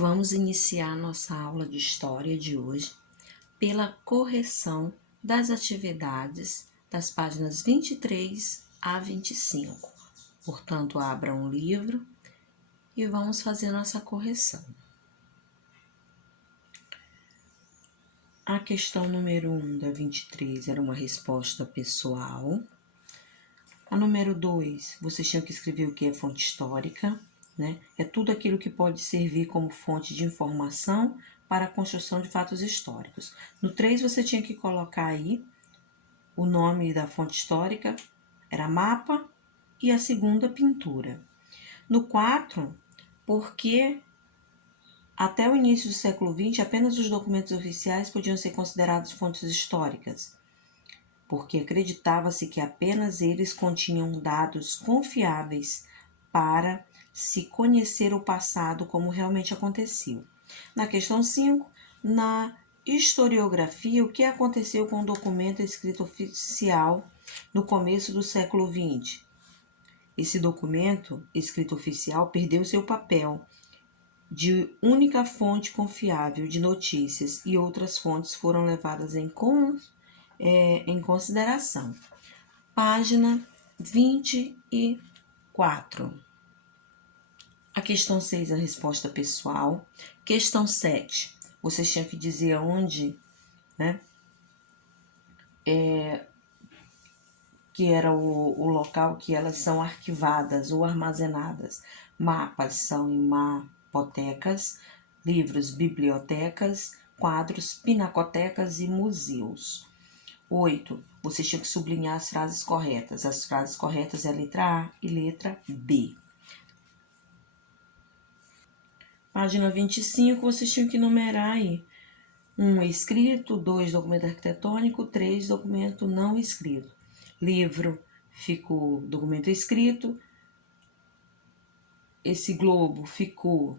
Vamos iniciar nossa aula de história de hoje pela correção das atividades das páginas 23 a 25. Portanto, abra um livro e vamos fazer nossa correção. A questão número 1 da 23 era uma resposta pessoal. A número 2, vocês tinham que escrever o que é fonte histórica, né? É tudo aquilo que pode servir como fonte de informação para a construção de fatos históricos. No 3, você tinha que colocar aí o nome da fonte histórica, era mapa, e a segunda, pintura. No 4, porque até o início do século XX, apenas os documentos oficiais podiam ser considerados fontes históricas, porque acreditava-se que apenas eles continham dados confiáveis para se conhecer o passado como realmente aconteceu. Na questão 5, na historiografia, o que aconteceu com o documento escrito oficial no começo do século XX? Esse documento escrito oficial perdeu seu papel de única fonte confiável de notícias e outras fontes foram levadas em consideração. Página 24. A questão 6, a resposta pessoal. Questão 7, vocês tinham que dizer onde, né, que era o local que elas são arquivadas ou armazenadas. Mapas são em mapotecas, livros, bibliotecas, quadros, pinacotecas e museus. 8. Vocês tinham que sublinhar as frases corretas. As frases corretas é a letra A e letra B. Página 25, vocês tinham que numerar aí. 1, escrito. 2, documento arquitetônico. 3, documento não escrito. Livro ficou documento escrito. Esse globo ficou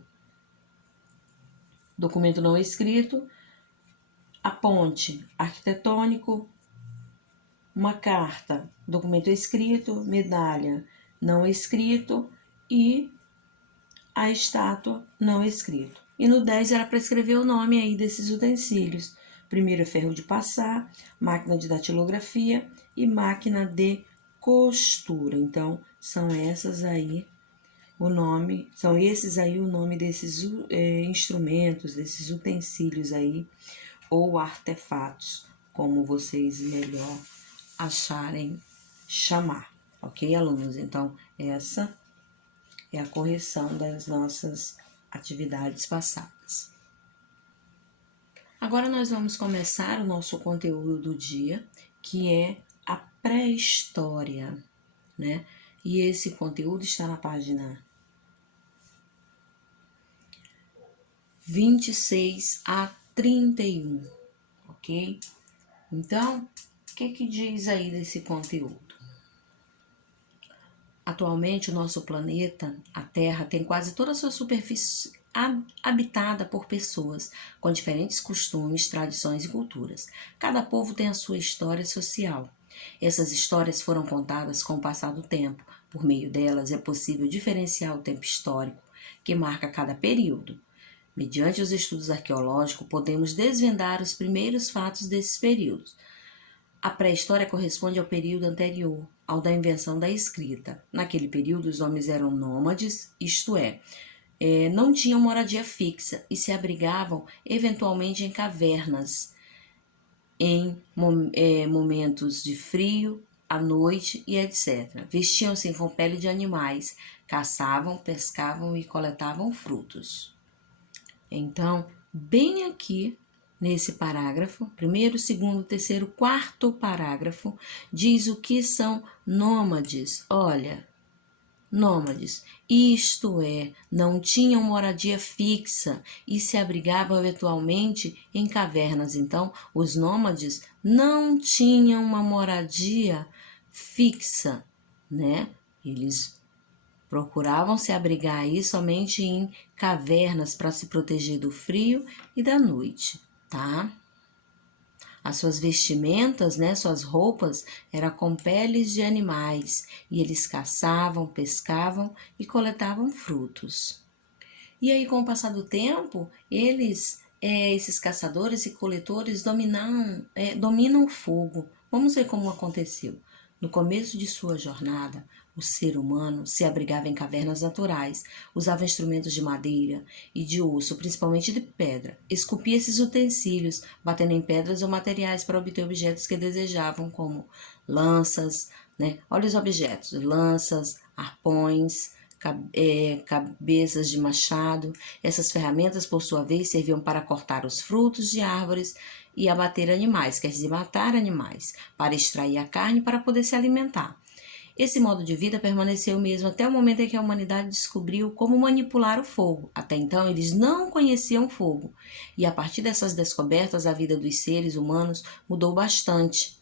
documento não escrito. A ponte, arquitetônico. Uma carta, documento escrito. Medalha, não escrito. E a estátua, não escrito. E no 10 era para escrever o nome aí desses utensílios. Primeiro é ferro de passar, máquina de datilografia e máquina de costura. Então, são esses aí o nome desses instrumentos, desses utensílios aí, ou artefatos, como vocês melhor acharem chamar. Ok, alunos? Então, essa é a correção das nossas atividades passadas. Agora nós vamos começar o nosso conteúdo do dia, que é a pré-história, né? E esse conteúdo está na página 26 a 31, ok? Então, o que diz aí desse conteúdo? Atualmente, o nosso planeta, a Terra, tem quase toda a sua superfície habitada por pessoas com diferentes costumes, tradições e culturas. Cada povo tem a sua história social. Essas histórias foram contadas com o passar do tempo. Por meio delas, é possível diferenciar o tempo histórico que marca cada período. Mediante os estudos arqueológicos, podemos desvendar os primeiros fatos desses períodos. A pré-história corresponde ao período anterior ao da invenção da escrita. Naquele período, os homens eram nômades, isto é, não tinham moradia fixa e se abrigavam eventualmente em cavernas, em momentos de frio, à noite e etc. Vestiam-se com pele de animais, caçavam, pescavam e coletavam frutos. Então, bem aqui nesse parágrafo, primeiro, segundo, terceiro, quarto parágrafo, diz o que são nômades. Olha, nômades, isto é, não tinham moradia fixa e se abrigavam eventualmente em cavernas. Então, os nômades não tinham uma moradia fixa, né? Eles procuravam se abrigar aí somente em cavernas para se proteger do frio e da noite, tá? As suas vestimentas, né, suas roupas, eram com peles de animais e eles caçavam, pescavam e coletavam frutos. E aí, com o passar do tempo, esses caçadores e coletores dominam o fogo. Vamos ver como aconteceu. No começo de sua jornada, o ser humano se abrigava em cavernas naturais, usava instrumentos de madeira e de osso, principalmente de pedra. Esculpia esses utensílios, batendo em pedras ou materiais para obter objetos que desejavam, como lanças, né? Olha os objetos: lanças, arpões, cabeças de machado. Essas ferramentas, por sua vez, serviam para cortar os frutos de árvores e abater animais, quer dizer, matar animais, para extrair a carne para poder se alimentar. Esse modo de vida permaneceu mesmo até o momento em que a humanidade descobriu como manipular o fogo. Até então, eles não conheciam fogo. E a partir dessas descobertas, a vida dos seres humanos mudou bastante,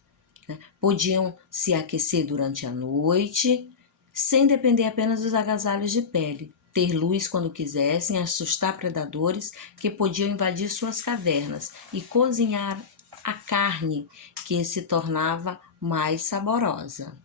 né? Podiam se aquecer durante a noite, sem depender apenas dos agasalhos de pele, ter luz quando quisessem, assustar predadores que podiam invadir suas cavernas e cozinhar a carne, que se tornava mais saborosa.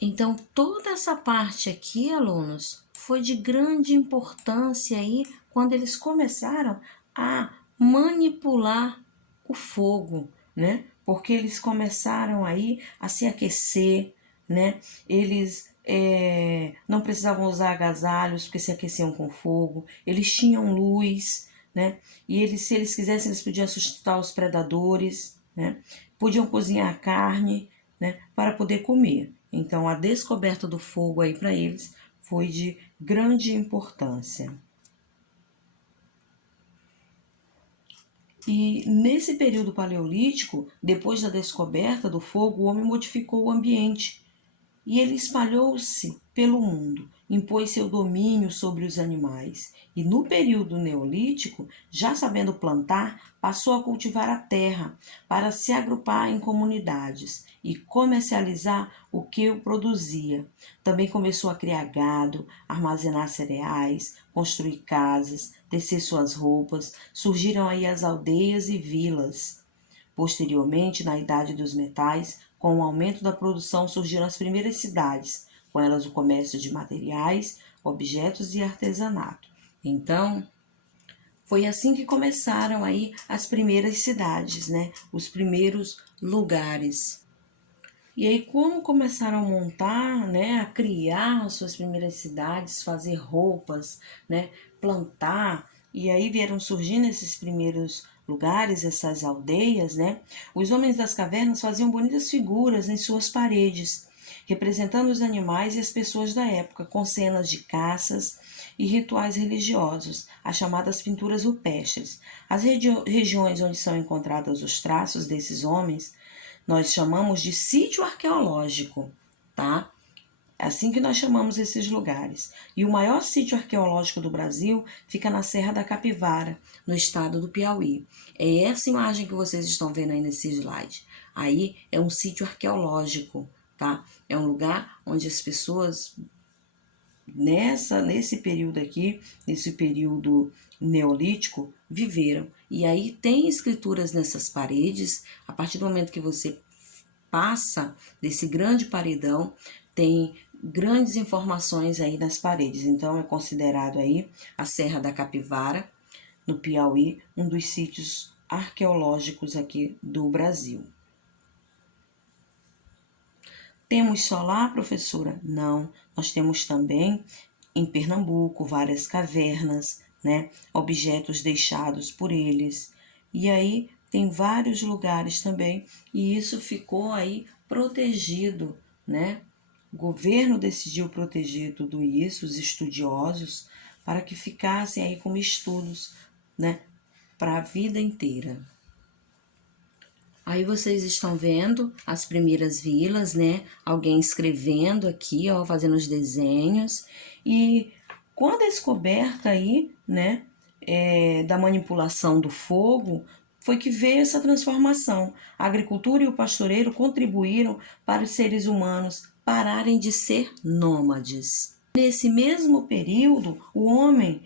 Então, toda essa parte aqui, alunos, foi de grande importância aí quando eles começaram a manipular o fogo, né? Porque eles começaram aí a se aquecer, né? Eles não precisavam usar agasalhos porque se aqueciam com fogo, eles tinham luz, né? E eles, se eles quisessem, eles podiam assustar os predadores, né? Podiam cozinhar a carne, né? Para poder comer. Então, a descoberta do fogo aí para eles foi de grande importância. E nesse período paleolítico, depois da descoberta do fogo, o homem modificou o ambiente e ele espalhou-se pelo mundo, impôs seu domínio sobre os animais. E no período neolítico, já sabendo plantar, passou a cultivar a terra para se agrupar em comunidades e comercializar o que o produzia. Também começou a criar gado, armazenar cereais, construir casas, tecer suas roupas. Surgiram aí as aldeias e vilas. Posteriormente, na Idade dos Metais, com o aumento da produção, surgiram as primeiras cidades, com elas o comércio de materiais, objetos e artesanato. Então, foi assim que começaram aí as primeiras cidades, né? Os primeiros lugares. E aí, como começaram a montar, né, a criar as suas primeiras cidades, fazer roupas, né, plantar, e aí vieram surgindo esses primeiros lugares, essas aldeias, né? Os homens das cavernas faziam bonitas figuras em suas paredes, representando os animais e as pessoas da época, com cenas de caças e rituais religiosos, as chamadas pinturas rupestres. As regiões onde são encontrados os traços desses homens nós chamamos de sítio arqueológico, tá? É assim que nós chamamos esses lugares. E o maior sítio arqueológico do Brasil fica na Serra da Capivara, no estado do Piauí. É essa imagem que vocês estão vendo aí nesse slide. Aí é um sítio arqueológico, tá? É um lugar onde as pessoas nesse período aqui, nesse período neolítico, viveram. E aí tem escrituras nessas paredes. A partir do momento que você passa desse grande paredão, tem grandes informações aí nas paredes. Então é considerado aí a Serra da Capivara, no Piauí, um dos sítios arqueológicos aqui do Brasil. Temos só lá, professora? Não, nós temos também em Pernambuco várias cavernas, né? Objetos deixados por eles. E aí tem vários lugares também, e isso ficou aí protegido, né? O governo decidiu proteger tudo isso, os estudiosos, para que ficassem aí como estudos, né? Para a vida inteira. Aí vocês estão vendo as primeiras vilas, né? Alguém escrevendo aqui, ó, fazendo os desenhos. E com a descoberta aí, né, da manipulação do fogo, foi que veio essa transformação. A agricultura e o pastoreiro contribuíram para os seres humanos pararem de ser nômades. Nesse mesmo período, o homem,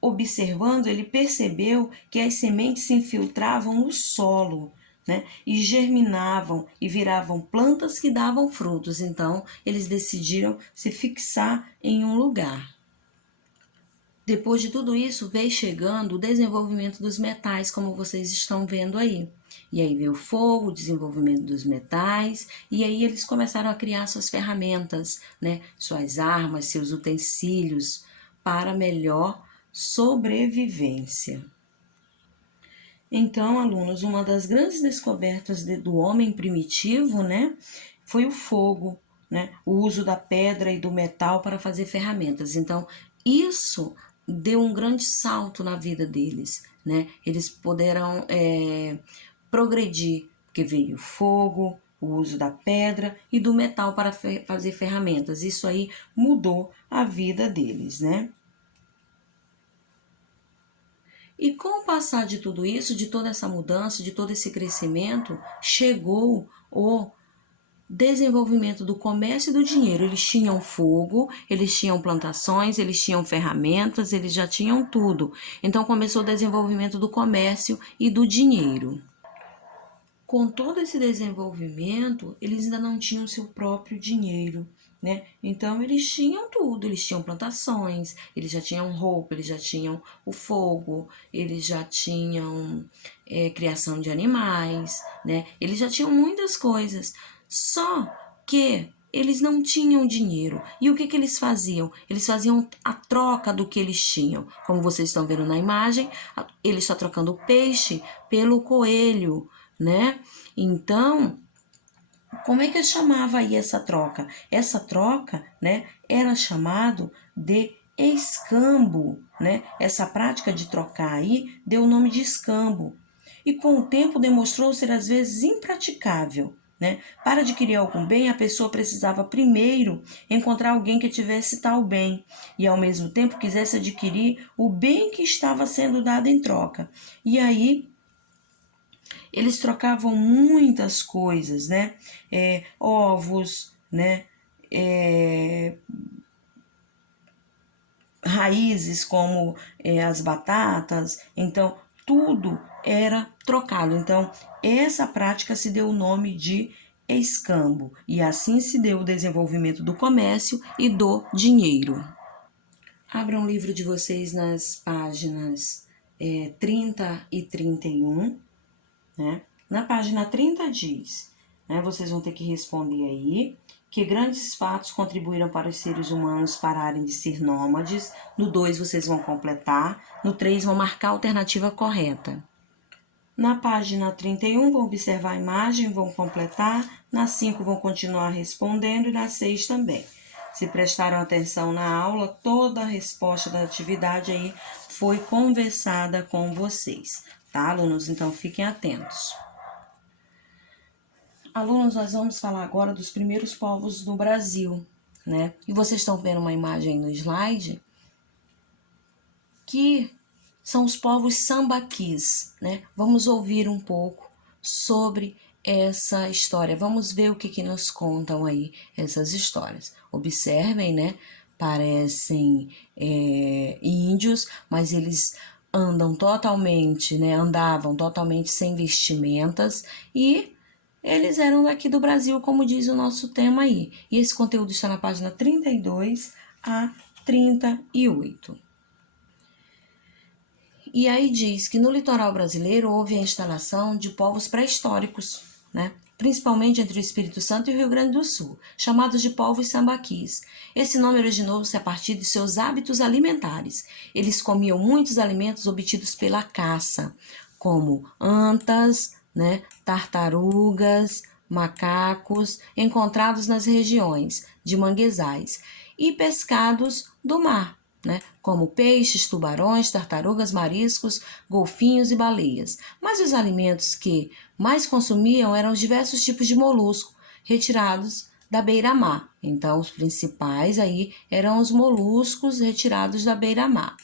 observando, ele percebeu que as sementes se infiltravam no solo, né? E germinavam e viravam plantas que davam frutos. Então, eles decidiram se fixar em um lugar. Depois de tudo isso, veio chegando o desenvolvimento dos metais, como vocês estão vendo aí. E aí veio o fogo, o desenvolvimento dos metais, e aí eles começaram a criar suas ferramentas, né? Suas armas, seus utensílios para melhor sobrevivência. Então, alunos, uma das grandes descobertas do homem primitivo, né, foi o fogo, né, o uso da pedra e do metal para fazer ferramentas. Então, isso deu um grande salto na vida deles, né? Eles puderam progredir, porque veio o fogo, o uso da pedra e do metal para fazer ferramentas. Isso aí mudou a vida deles, né? E com o passar de tudo isso, de toda essa mudança, de todo esse crescimento, chegou o desenvolvimento do comércio e do dinheiro. Eles tinham fogo, eles tinham plantações, eles tinham ferramentas, eles já tinham tudo. Então começou o desenvolvimento do comércio e do dinheiro. Com todo esse desenvolvimento, eles ainda não tinham seu próprio dinheiro, né? Então eles tinham tudo, eles tinham plantações, eles já tinham roupa, eles já tinham o fogo, eles já tinham criação de animais, né? Eles já tinham muitas coisas, só que eles não tinham dinheiro. E o que eles faziam? Eles faziam a troca do que eles tinham. Como vocês estão vendo na imagem, ele está trocando o peixe pelo coelho, né? Então, como é que chamava aí essa troca? Essa troca, né, era chamado de escambo, né? Essa prática de trocar aí deu o nome de escambo. E com o tempo demonstrou ser às vezes impraticável, né? Para adquirir algum bem, a pessoa precisava primeiro encontrar alguém que tivesse tal bem e ao mesmo tempo quisesse adquirir o bem que estava sendo dado em troca. E aí eles trocavam muitas coisas, né? Ovos, né? Raízes como as batatas. Então, tudo era trocado. Então, essa prática se deu o nome de escambo. E assim se deu o desenvolvimento do comércio e do dinheiro. Abram o livro de vocês nas páginas 30 e 31. Né? Na página 30 diz, né, vocês vão ter que responder aí, que grandes fatos contribuíram para os seres humanos pararem de ser nômades. No 2 vocês vão completar, no 3 vão marcar a alternativa correta. Na página 31 vão observar a imagem, vão completar, na 5 vão continuar respondendo e na 6 também. Se prestaram atenção na aula, toda a resposta da atividade aí foi conversada com vocês. Tá, alunos? Então, fiquem atentos. Alunos, nós vamos falar agora dos primeiros povos do Brasil, né? E vocês estão vendo uma imagem no slide que são os povos sambaquis, né? Vamos ouvir um pouco sobre essa história. Vamos ver o que nos contam aí essas histórias. Observem, né? Parecem índios, mas eles andavam totalmente sem vestimentas e eles eram daqui do Brasil, como diz o nosso tema aí. E esse conteúdo está na página 32 a 38. E aí diz que no litoral brasileiro houve a instalação de povos pré-históricos, né? Principalmente entre o Espírito Santo e o Rio Grande do Sul, chamados de povos sambaquis. Esse nome originou-se a partir de seus hábitos alimentares. Eles comiam muitos alimentos obtidos pela caça, como antas, né, tartarugas, macacos, encontrados nas regiões de manguezais, e pescados do mar, né, como peixes, tubarões, tartarugas, mariscos, golfinhos e baleias. Mas os alimentos que mais consumiam eram os diversos tipos de molusco retirados da beira-mar. Então, os principais aí eram os moluscos retirados da beira-mar,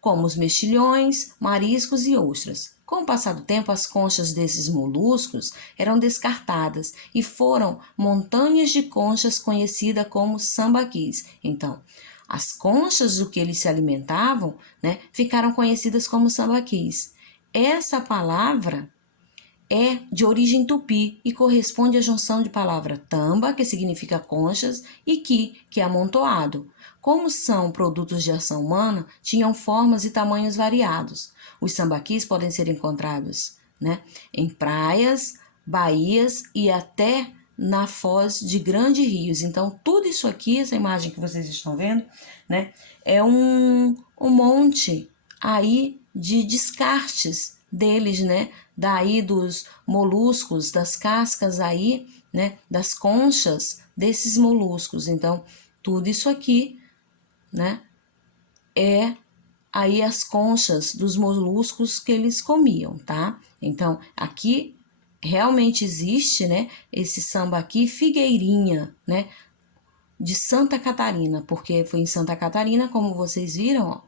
como os mexilhões, mariscos e ostras. Com o passar do tempo, as conchas desses moluscos eram descartadas e foram montanhas de conchas conhecidas como sambaquis. Então, as conchas do que eles se alimentavam, né, ficaram conhecidas como sambaquis. Essa palavra é de origem tupi e corresponde à junção de palavra tamba, que significa conchas, e ki, que é amontoado. Como são produtos de ação humana, tinham formas e tamanhos variados. Os sambaquis podem ser encontrados, né, em praias, baías e até na foz de grandes rios. Então, tudo isso aqui, essa imagem que vocês estão vendo, né, é um monte aí de descartes deles, né, daí dos moluscos, das cascas aí, né, das conchas desses moluscos. Então, tudo isso aqui, né, é aí as conchas dos moluscos que eles comiam, tá? Então, aqui realmente existe, né, esse sambaqui figueirinha, né, de Santa Catarina, porque foi em Santa Catarina, como vocês viram, ó,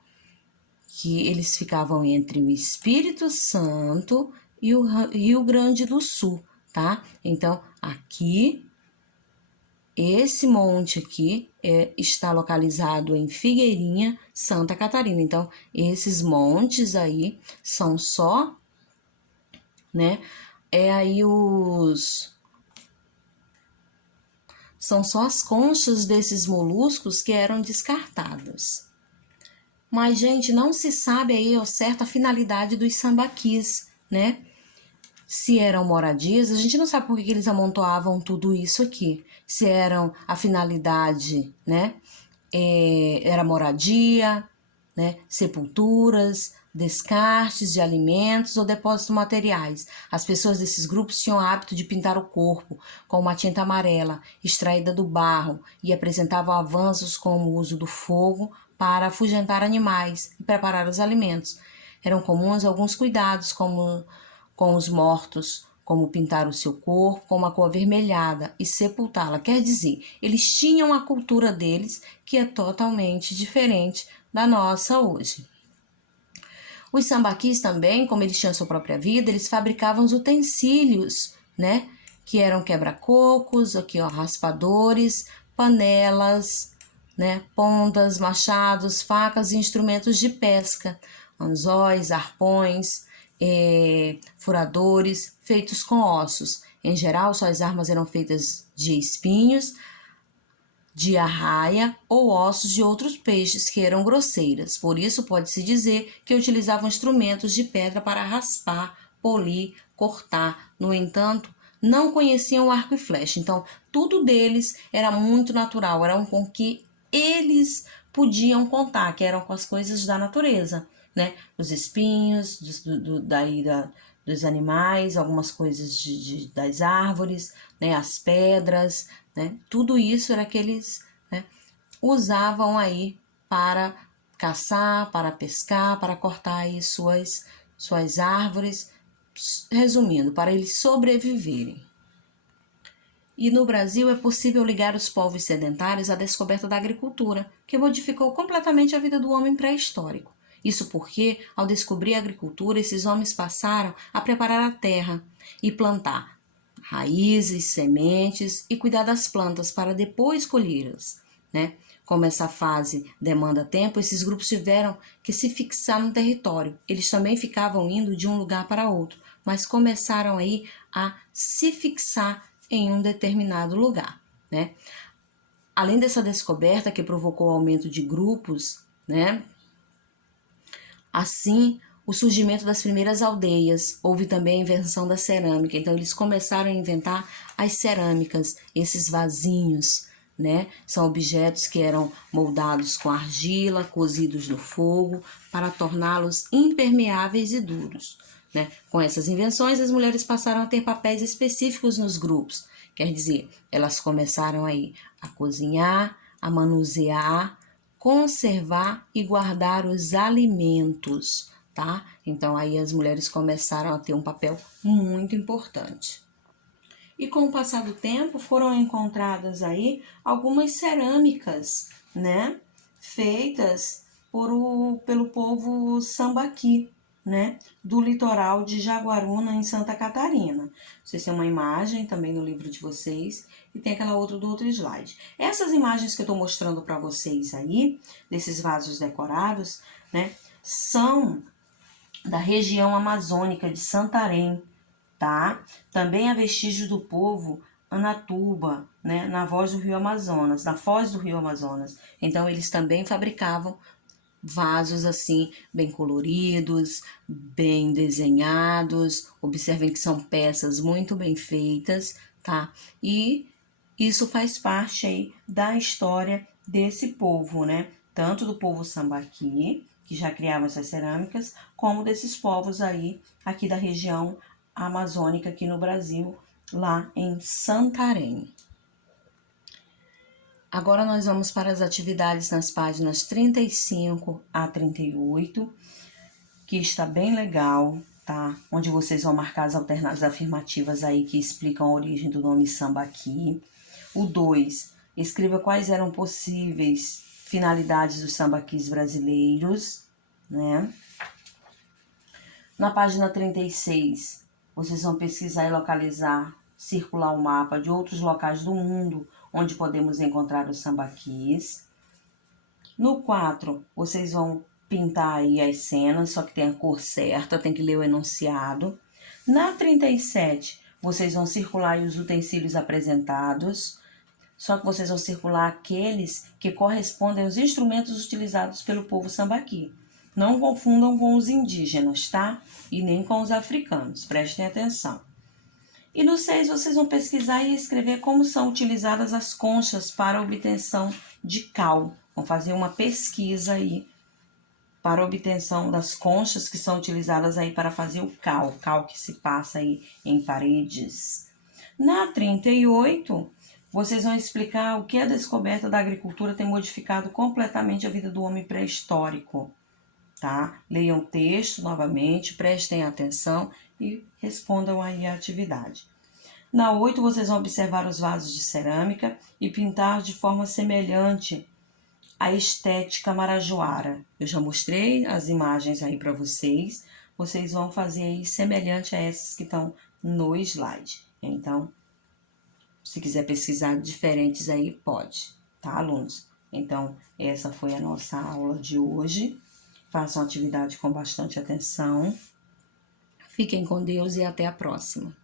que eles ficavam entre o Espírito Santo e o Rio Grande do Sul, tá? Então, aqui, esse monte aqui está localizado em Figueirinha, Santa Catarina. Então, esses montes aí são só, né, são só as conchas desses moluscos que eram descartados. Mas, gente, não se sabe aí ao certo a finalidade dos sambaquis, né? Se eram moradias, a gente não sabe por que eles amontoavam tudo isso aqui. Se eram a finalidade, né? Era moradia, né? Sepulturas, descartes de alimentos ou depósitos materiais. As pessoas desses grupos tinham o hábito de pintar o corpo com uma tinta amarela extraída do barro e apresentavam avanços como o uso do fogo para afugentar animais e preparar os alimentos. Eram comuns alguns cuidados como com os mortos, como pintar o seu corpo com uma cor avermelhada e sepultá-la. Quer dizer, eles tinham a cultura deles, que é totalmente diferente da nossa hoje. Os sambaquis também, como eles tinham sua própria vida, eles fabricavam os utensílios, né? Que eram quebra-cocos, aqui ó, raspadores, panelas, né? Pontas, machados, facas e instrumentos de pesca, anzóis, arpões, furadores, feitos com ossos. Em geral, suas armas eram feitas de espinhos, de arraia ou ossos de outros peixes que eram grosseiras. Por isso, pode-se dizer que utilizavam instrumentos de pedra para raspar, polir, cortar. No entanto, não conheciam o arco e flecha. Então, tudo deles era muito natural, eram com que eles podiam contar, que eram com as coisas da natureza, né? Os espinhos, dos animais, algumas coisas das árvores, né? As pedras, né? Tudo isso era que eles, né, usavam aí para caçar, para pescar, para cortar aí suas árvores, resumindo, para eles sobreviverem. E no Brasil é possível ligar os povos sedentários à descoberta da agricultura, que modificou completamente a vida do homem pré-histórico. Isso porque, ao descobrir a agricultura, esses homens passaram a preparar a terra e plantar raízes, sementes e cuidar das plantas para depois colhê-las, né? Como essa fase demanda tempo, esses grupos tiveram que se fixar no território. Eles também ficavam indo de um lugar para outro, mas começaram aí a se fixar em um determinado lugar, né? Além dessa descoberta que provocou o aumento de grupos, né? Assim, o surgimento das primeiras aldeias, houve também a invenção da cerâmica. Então, eles começaram a inventar as cerâmicas, esses vasinhos, né? São objetos que eram moldados com argila, cozidos no fogo, para torná-los impermeáveis e duros, né? Com essas invenções, as mulheres passaram a ter papéis específicos nos grupos. Quer dizer, elas começaram aí a cozinhar, a manusear, conservar e guardar os alimentos, tá? Então aí as mulheres começaram a ter um papel muito importante. E com o passar do tempo foram encontradas aí algumas cerâmicas, né? Feitas pelo povo sambaqui, né? Do litoral de Jaguaruna, em Santa Catarina. Vocês têm uma imagem também no livro de vocês e tem aquela outra do outro slide. Essas imagens que eu estou mostrando para vocês aí, desses vasos decorados, né? São da região amazônica de Santarém, tá? Também há vestígios do povo Anatuba, né, na foz do Rio Amazonas. Então, eles também fabricavam vasos assim, bem coloridos, bem desenhados. Observem que são peças muito bem feitas, tá? E isso faz parte aí da história desse povo, né? Tanto do povo sambaqui, que já criavam essas cerâmicas, como desses povos aí, aqui da região amazônica, aqui no Brasil, lá em Santarém. Agora nós vamos para as atividades nas páginas 35 a 38, que está bem legal, tá? Onde vocês vão marcar as alternativas afirmativas aí que explicam a origem do nome sambaqui. O 2, escreva quais eram possíveis finalidades dos sambaquis brasileiros, né? Na página 36, vocês vão pesquisar e localizar, circular o mapa de outros locais do mundo onde podemos encontrar os sambaquis. No 4, vocês vão pintar aí as cenas, só que tem a cor certa, tem que ler o enunciado. Na 37, vocês vão circular aí os utensílios apresentados, só que vocês vão circular aqueles que correspondem aos instrumentos utilizados pelo povo sambaqui. Não confundam com os indígenas, tá? E nem com os africanos, prestem atenção. E no 6, vocês vão pesquisar e escrever como são utilizadas as conchas para a obtenção de cal. Vão fazer uma pesquisa aí para a obtenção das conchas que são utilizadas aí para fazer o cal que se passa aí em paredes. Na 38, vocês vão explicar o que a descoberta da agricultura tem modificado completamente a vida do homem pré-histórico, tá? Leiam o texto novamente, prestem atenção e respondam aí a atividade. Na 8, vocês vão observar os vasos de cerâmica e pintar de forma semelhante à estética marajoara. Eu já mostrei as imagens aí para vocês. Vocês vão fazer aí semelhante a essas que estão no slide. Então, se quiser pesquisar diferentes aí, pode, tá, alunos? Então, essa foi a nossa aula de hoje. Façam a atividade com bastante atenção. Fiquem com Deus e até a próxima.